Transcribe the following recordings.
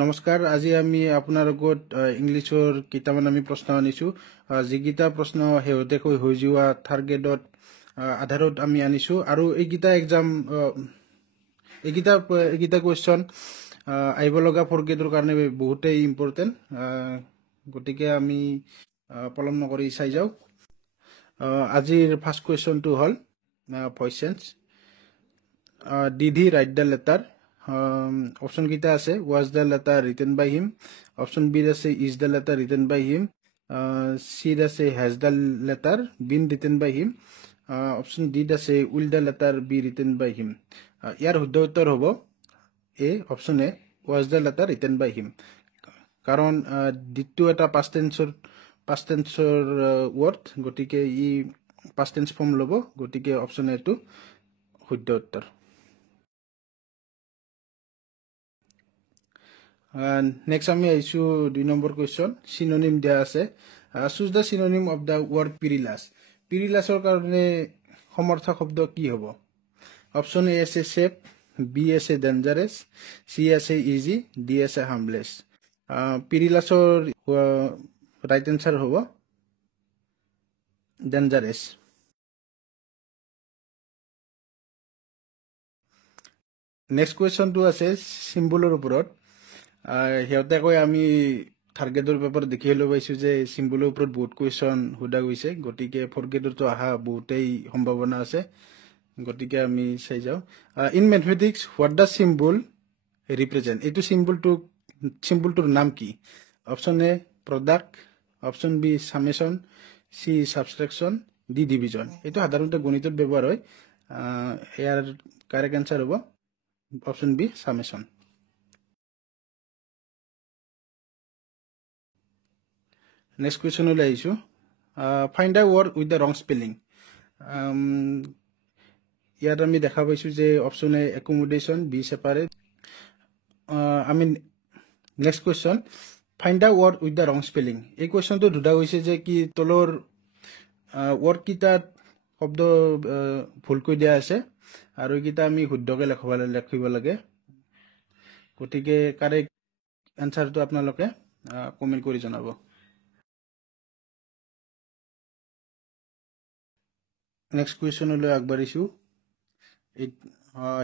নমস্কাৰ আজি আমি আপোনাৰ লগত ইংলিছৰ কিতামান আমি প্ৰশ্ন আনিছো যিকিটা প্ৰশ্ন হেউতেকৈ হৈ যোৱা থাৰ্ড গ্ৰেডত আধাৰত আমি আনিছো আৰু এইকিটা এক্সাম এইকিটা কুৱেশ্যন আহিব লগা ফ'ৰ্থ গ্ৰেডৰ কাৰণে বহুতেই ইম্পৰ্টেণ্ট গতিকে আমি পলম নকৰি চাই যাওঁ আজিৰ ফাৰ্ষ্ট কুৱেশ্যনটো হ'ল voice change Did he write the letter? Option kita ase was the letter written by him. Option B ase is the letter written by him. C ase has the letter been written by him. Option D ase will the letter be written by him. Yar শুদ্ধ উত্তৰ হ'ব A option A was the letter written by him. কাৰণ দ্বিতীয়টো এটা past tenseৰ word গতিকে ই past tense form ল'ব গতিকে option A টো শুদ্ধ উত্তৰ Next, আমি আইছো 2 নম্বৰ কোৱেশ্চন সিনোনিম দিয়া আছে choose the synonym of the word perilous পিৰিলাসৰ কাৰণে সমৰ্থক শব্দ কি হ'ব অপচন এ আছে সেফ বি আছে ডেঞ্জারাস সি আছে ইজি ডি আছে হার্মলেস পিৰিলাসৰ ৰাইট আনসাৰ হ'ব ডেঞ্জাৰাস নেক্সট কোৱেশ্চনটো আছে সিম্বলৰ ওপৰত সিহঁতে কয় আমি থাৰ্ড গ্ৰেডৰ পেপাৰ দেখি হ'লেও পাইছোঁ যে চিম্বলৰ ওপৰত বহুত কুৱেশ্যন সোধা গৈছে গতিকে ফ'ৰ্থ গ্ৰেডতো অহা বহুতেই সম্ভাৱনা আছে গতিকে আমি চাই যাওঁ in mathematics what does symbol represent এইটো চিম্বলটোৰ নাম কি option A product option B summation C subtraction D division এইটো সাধাৰণতে গণিতত ব্যৱহাৰ হয় ইয়াৰ কাৰেক্ট এনচাৰ হ'ব option B summation Next question will issue. Find a word with the wrong spelling. Here আমি দেখা পাইছো যে option A accommodation, B separate. Next question. Find a word with the wrong spelling. এই question তো দুটা হৈছে যে কি তলৰ word কিটাত শব্দ ভুলকৈ দিয়া আছে আৰু কিটা আমি শুদ্ধকৈ লিখিব লাগে গতিকে কাৰেক্ট এনসাৰটো আপোনালোকে কমেন্ট কৰি জনাব Next question will Akbarishu.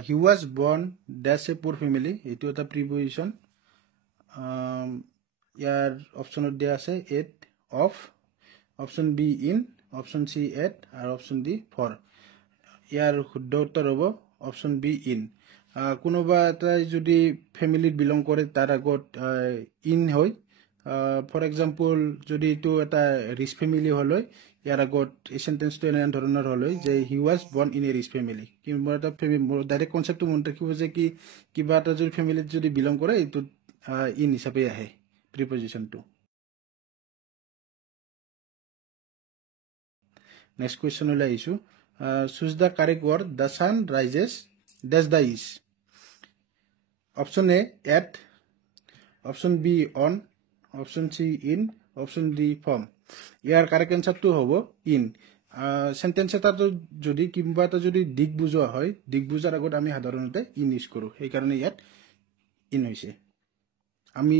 He was born dash a poor family. It was a preposition. Your option would be 8 of. Option B in. Option C 8 or option D 4. Your daughter over option B in. কোনোবা এটা যদি ফ্যামিলিত belong কৰে তাৰ আগত in হয় for example যদি এইটো এটা ৰিচ ফ্যামিলি হলৈ ইয়াৰ আগত এই সেন্টেন্সটো এনে ধৰণৰ হলৈ যে he was born in a rich family কিবা এটা ডাইৰেক্ট কনসেপ্টটো মনত ৰাখিব যে কি কিবা এটা যদি ফ্যামিলিত যদি বিলং কৰে এইটো ইন হিচাপে আহে প্ৰিপজিশনটো নেক্সট কোৱেশ্চন লৈ আহিছো choose the correct word the sun rises dash the is. Option A at. Option B on. Option C in. Option D from. ইয়াৰ কারেক্ট আনসারটো হ'ব in. সেন্টেন্স এটা যদি কিবা এটা যদি দিক বুজোৱা হয় দিক বুজাৰ আগত আমি সাধাৰণতে in ইউজ কৰো এই কাৰণে ইয়াত in হৈছে আমি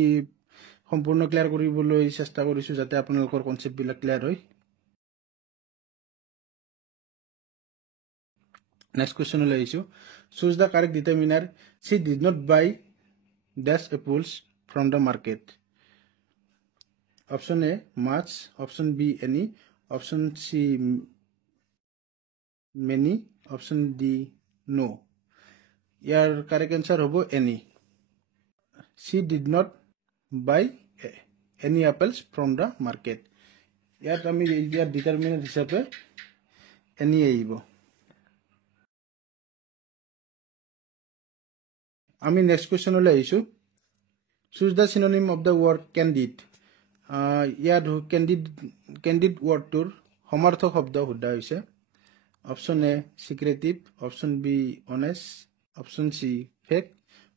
সম্পূৰ্ণ ক্লিয়াৰ কৰিবলৈ চেষ্টা কৰিছো যাতে আপোনালোকৰ কনসেপ্ট বিলাক ক্লিয়াৰ হয় Next question will issue. Choose the correct determiner. She did not buy dash apples from the market. Option A much. Option B any. Option C many. Option D no. Your correct answer hobo any. She did not buy any apples from the market. Yat ami yar determiner hisabe any aibo. আমি next question লৈ আহিছো choose the synonym of the word candid ইয়াত candid ওয়াৰ্ডটোৰ সমাৰ্থক শব্দ শুদ্ধা হৈছে option A secretive option B honest option C fake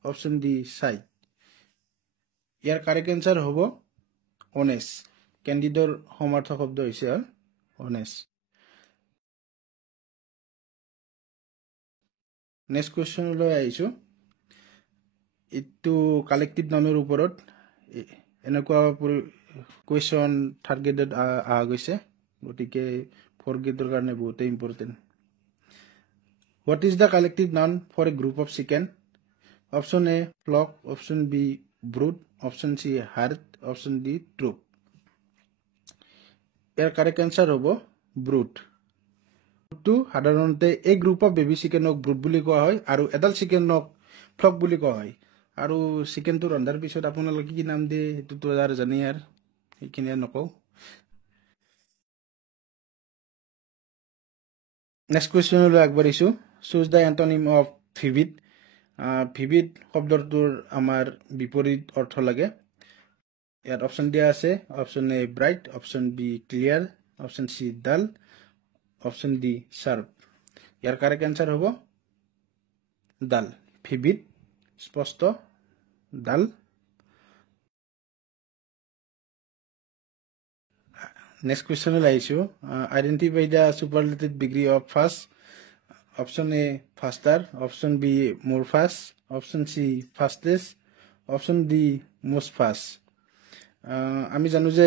option D shy ইয়াৰ কাৰেক্ট আনসাৰ হ'ব অনেষ্ট ক্যান্ডিডৰ সমাৰ্থক শব্দ হৈছে অনেষ্ট নেক্সট কোৱেশ্চন লৈ আহিছো এইটো কালেক্টিভ নাউনৰ ওপৰত এনেকুৱা কুৱেশ্যন থাৰ্ড গ্ৰেডত অহা গৈছে গতিকে ফ'ৰ্থ গ্ৰেডৰ কাৰণে বহুতেই important what is the collective noun for a group of chicken option A flock option B brood option C herd option D troop your correct answer হ'ব ব্ৰুড ব্ৰুডটো সাধাৰণতে এই গ্ৰুপ অফ বেবী চিকেনক brood বুলি কোৱা হয় আৰু adult চিকেনক flock বুলি কোৱা হয় আৰু চিকেনটো ৰন্ধাৰ পিছত আপোনালোকে কি নাম দিয়ে সেইটোতো আৰু জানেই আৰু সেইখিনি নকওঁ নেক্সট কুৱেশ্যনলৈ আগবাঢ়িছোঁ choose the antonym of vivid vivid শব্দটোৰ আমাৰ বিপৰীত অৰ্থ লাগে ইয়াত অপশ্যন দিয়া আছে option A bright option B clear option C dull option D sharp ইয়াৰ কাৰেক্ট এনচাৰ হ'ব ডাল ভিভিড স্পষ্ট ডাল নেক্সট কুৱেশ্যনলৈ আহিছোঁ identify the superlative degree of fast option A faster option B more fast option C fastest option D most fast আমি জানো যে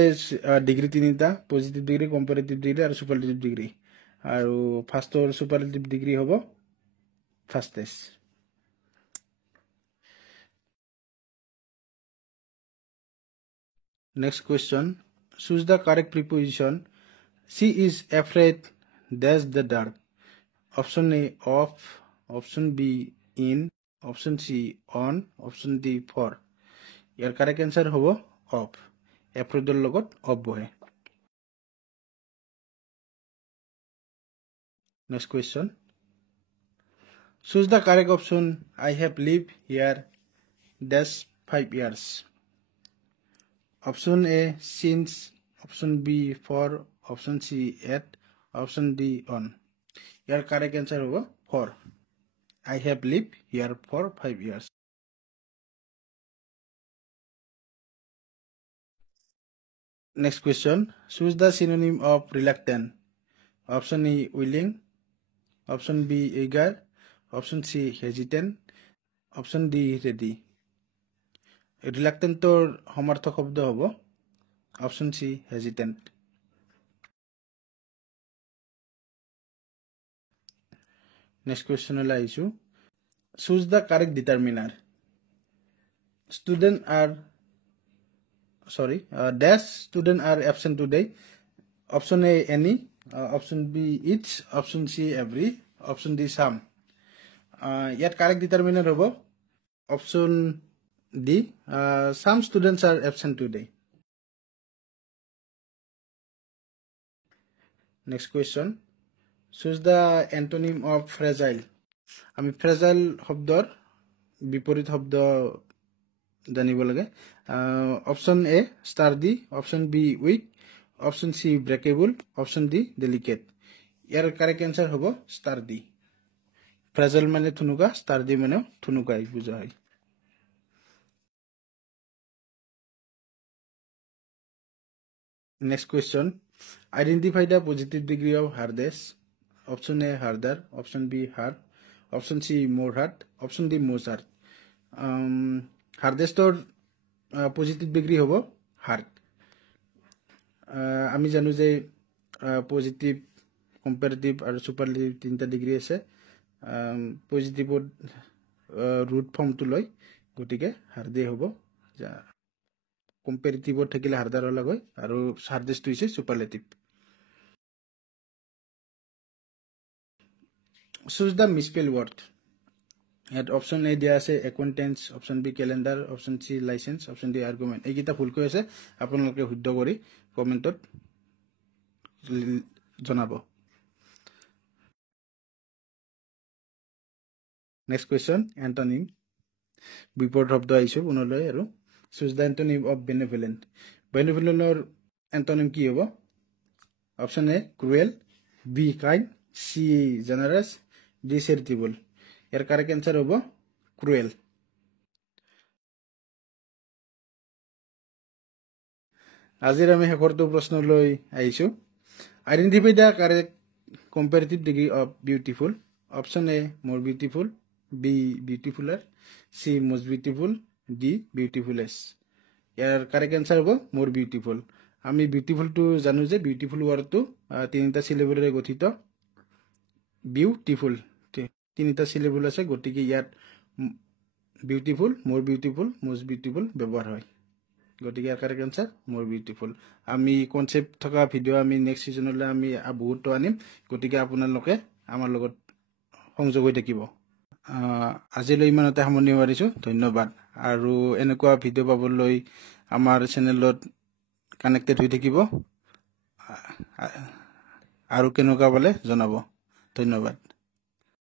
degree তিনিটা positive degree comparative degree আৰু superlative degree আৰু ফাৰ্ষ্টৰ ছুপাৰলেটিভ ডিগ্ৰী হ'ব fastest next question choose the correct preposition she is afraid dash the dark option A of option B in option C on option D for your correct answer হ'ব of এফ্ৰেডৰ লগত of বহে next question choose the correct option I have live here dash 5 years option A since option B for option C at option D on your correct answer হ'ব for I have live here for 5 years next question choose the synonym of reluctant option E willing option B eager option C hesitant option D ready ৰিলাক্টেণ্টৰ সমাৰ্থক শব্দ হ'ব option C hesitant next কুৱেশ্যনলৈ আহিছোঁ choose the correct determiner student are dash student are absent today option A any option B its option C every option D some ইয়াত correct determiner হ'ব option D some students R absent today next question choose the antonym of fragile আমি fragile শব্দৰ বিপৰীত শব্দ জানিব লাগে option A sturdy option B weak option C breakable option D delicate ইয়াৰ correct answer হ'ব sturdy fragile মানে থুনুকা ষ্টাৰ্ডি মানে থুনুকাই বুজা হয় next question identify the positive degree of hardest option A harder option B hard option C more hard option D most hard হাৰ্ডেষ্টৰ positive degree হ'ব hard আমি জানো যে পজিটিভ কম্পেৰেটিভ আৰু ছুপাৰলেটিভ তিনিটা ডিগ্ৰী আছে পজিটিভত ৰুট ফৰ্মটো লয় গতিকে হাৰ্ডেই হ'ব কম্পেৰেটিভত থাকিলে হাৰ্ডাৰ অলগ হয় আৰু হাৰ্ডেষ্টটো হৈছে superlative choose the misspell word ইয়াত অপশ্যন এ দিয়া আছে acquaintance option B calendar option C licence option D argument এইকেইটা ভুলকৈ আছে আপোনালোকে শুদ্ধ কৰি কমেণ্টত জনাব নেক্সট কুৱেশ্যন এণ্টনিম বিপৰীত শব্দ আহিছোঁ পুনলৈ আৰু choose the antonym of benevolent বেনেভলেণ্টৰ এণ্টনিম কি হ'ব option A cruel B kind C generous D charitable ইয়াৰ কাৰেক্ট এনচাৰ হ'ব ক্ৰুৱেল আজিৰ আমি শেষৰটো প্ৰশ্নলৈ আহিছোঁ identify the correct comparative degree of beautiful option A more beautiful B beautifuller C most beautiful, D beautifulest. ইয়াৰ কাৰেক্ট এনচাৰ হ'ব more beautiful. আমি বিউটিফুলটো জানো যে বিউটিফুল ৱাৰ্ডটো তিনিটা চিলেবলেৰে গঠিত। বিউটিফুল তিনিটা চিলেবল আছে, গতিকে ইয়াত বিউটিফুল, মোৰ বিউটিফুল, মষ্ট বিউটিফুল ব্যৱহাৰ হয়। গতিকে ইয়াৰ কাৰেক্ট এনচাৰ মোৰ বিউটিফুল। আমি কনচেপ্ট থকা ভিডিঅ' আমি নেক্সট ছিজনলৈ আমি বহুতো আনিম, গতিকে আপোনালোকে আমাৰ লগত সংযোগ হৈ থাকিব। আজিলৈ ইমানতে সামৰণি মাৰিছোঁ, ধন্যবাদ। আৰু এনেকুৱা ভিডিঅ' পাবলৈ আমাৰ চেনেলত কানেক্টেড হৈ থাকিব, আৰু কেনেকুৱা পালে জনাব। ধন্যবাদ।